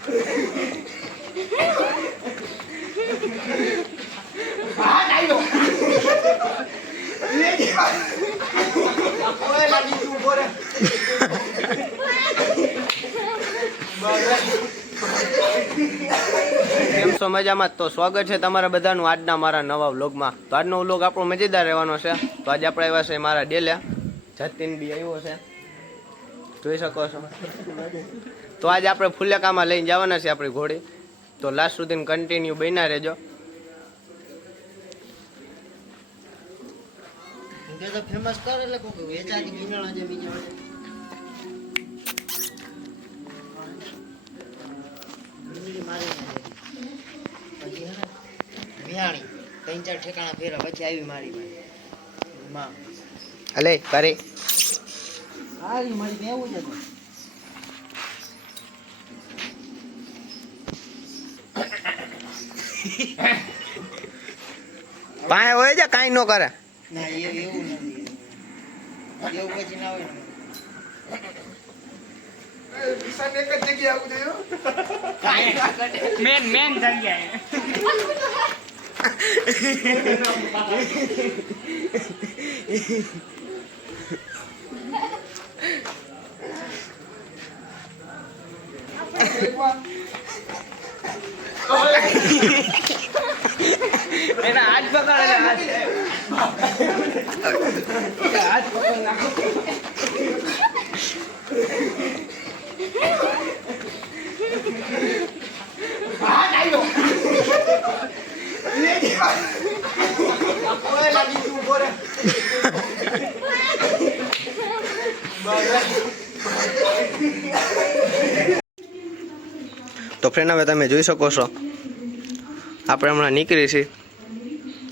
કેમ છો મજામાં? તો સ્વાગત છે તમારા બધાનું આજના મારા નવા વ્લોગમાં। તો આજનો વ્લોગ આપણો મજેદાર રહેવાનો છે। તો આજે આપણે આવ્યા છે મારા ડેલ્યા, જતીન બી આવ્યો છે, જોઈ શકો છો। તો આજે આપણે ફુલેકામાં લઈને જવાના છે આપણી ઘોડી। તો લાસ્ટ સુધી કન્ટિન્યુ બન્યા રહેજો। ફેમસ કર એટલે કોઈ વેચાતી ગિનાળા જે બીજા મિયાણી 3-4 ઠેકાણા ફેરા પછી આવી મારી માં અલે કરે હારી મારી બેવું છે પાય હોય છે કાઈ નો કરે ના એવું નથી એવું પછી ના હોય વિશાલ એક જ જગ્યાએ આવું થયું મેન જગ્યાએ એના હાથ પકડ હાથ પકડ નાખો તો ફ્રેન્ડ હવે તમે જોઈ શકો છો આપણે હમણાં નીકળી છીએ।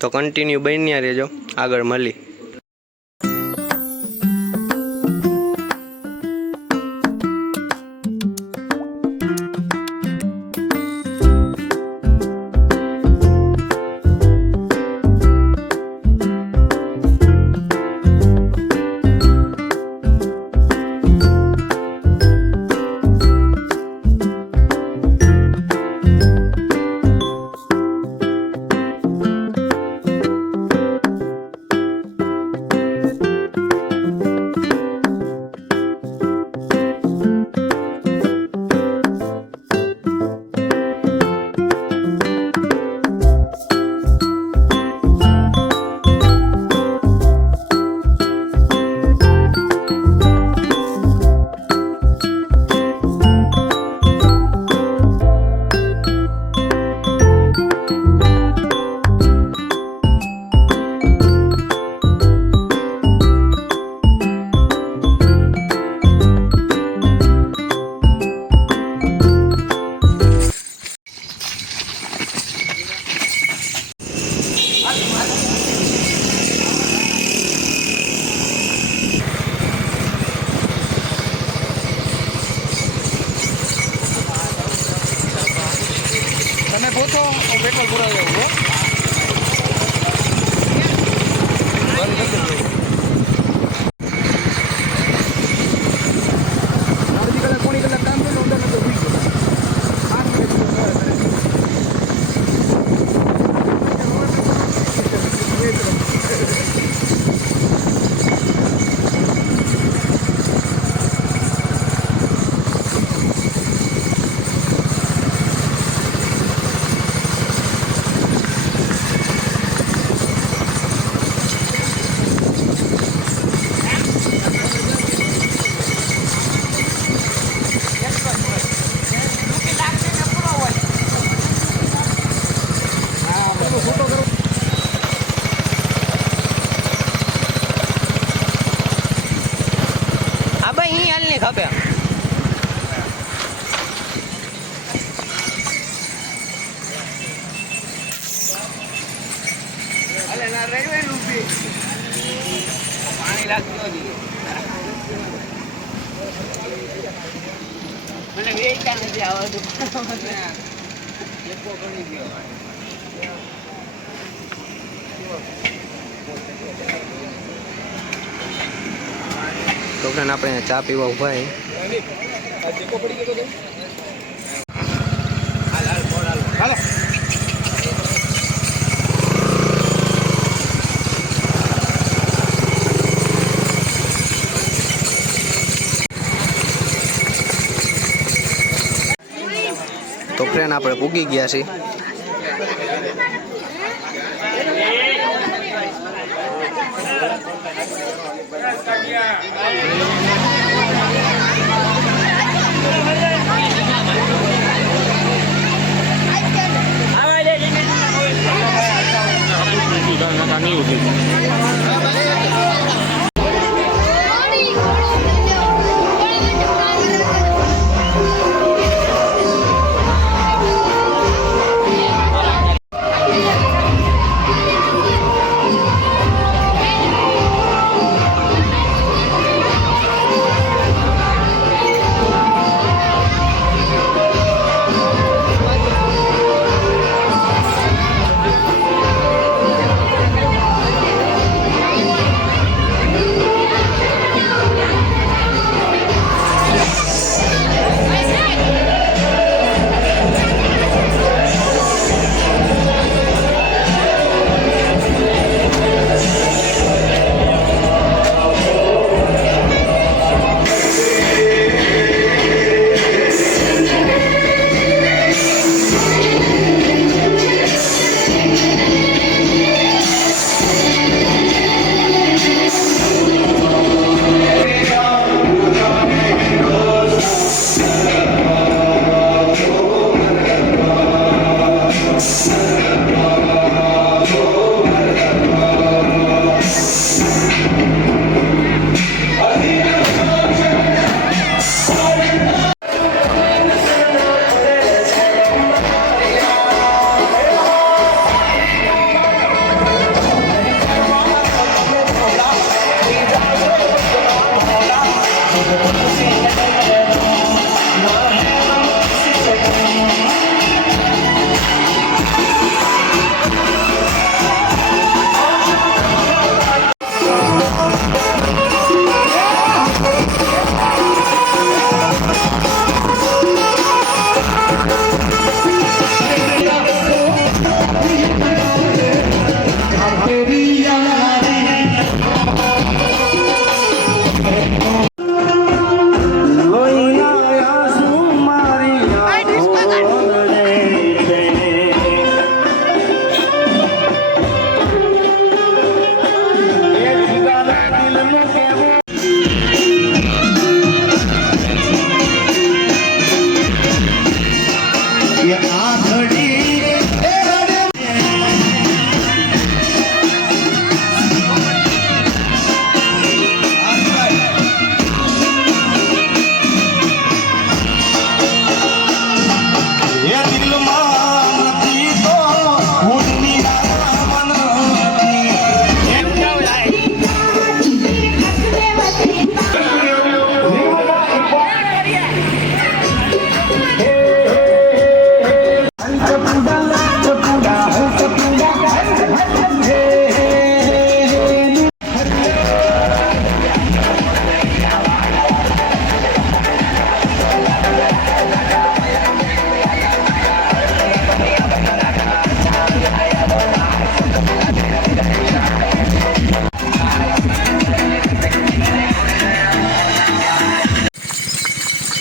તો કન્ટિન્યુ બન્યા રહેજો, આગળ મળી। તમે પૂછો હું પેટ્રોલ પુરાવી આવું કોની કલાક કામ કર્યું અંદર નતો ખપે અલે ના રેલવે ઊભી પાણી લાગતો નથી મને વેચતા નથી આવડતું એકો કરી ગયો તો ફ્રેન્ડ આપણે ચા પીવા ઉભા હાલો. તો ફ્રેન્ડ આપણે પૂગી ગયા છીએ.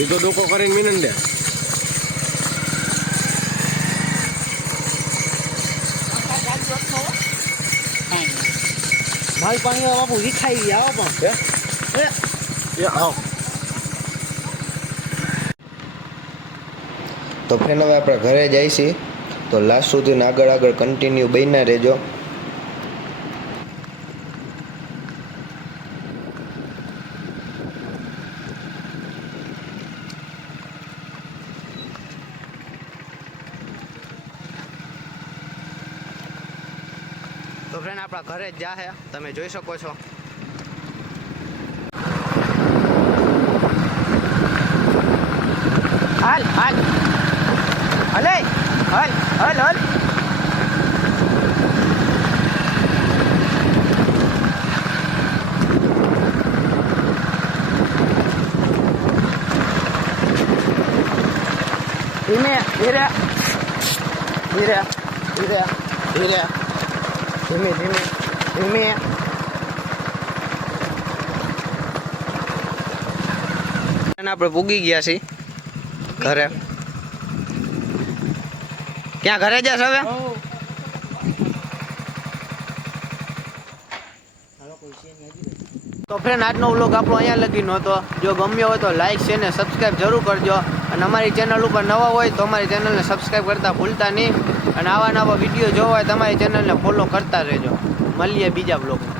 સીધો ડોકો કરીને મિનન દે. માલ પાણી બાપુ વિખાઈ ગયા પણ આવ. તો ફ્રેન્ડ હવે આપણે ઘરે જાય છીએ. તો લાસ્ટ સુધી આગળ કન્ટિન્યુ બન્યા રહેજો. તો ફ્રેન્ડ આપણા ઘરે જ જા હે, તમે જોઈ શકો છો. હાલ હાલ હલે હલ હલ હલ ધીમે ધીરે ધીરે ધીરે ધીરે ધીમે ધીમે ધીમે આપણે પૂગી ગયા છીએ ઘરે. ક્યાં ઘરે જશ હવે? તો ફ્રેન્ડ આજનો વ્લોગ આપણો અહીંયા લગી નહોતો. જો ગમ્યો હોય તો લાઈક છે ને સબસ્ક્રાઈબ જરૂર કરજો. અને અમારી ચેનલ ઉપર નવા હોય તો અમારી ચેનલને સબસ્ક્રાઈબ કરતા ભૂલતા નહીં. અને આવા નવા વિડીયો જોવા હોય તમારી ચેનલને ફોલો કરતા રહેજો. મળીએ બીજા વ્લોગમાં.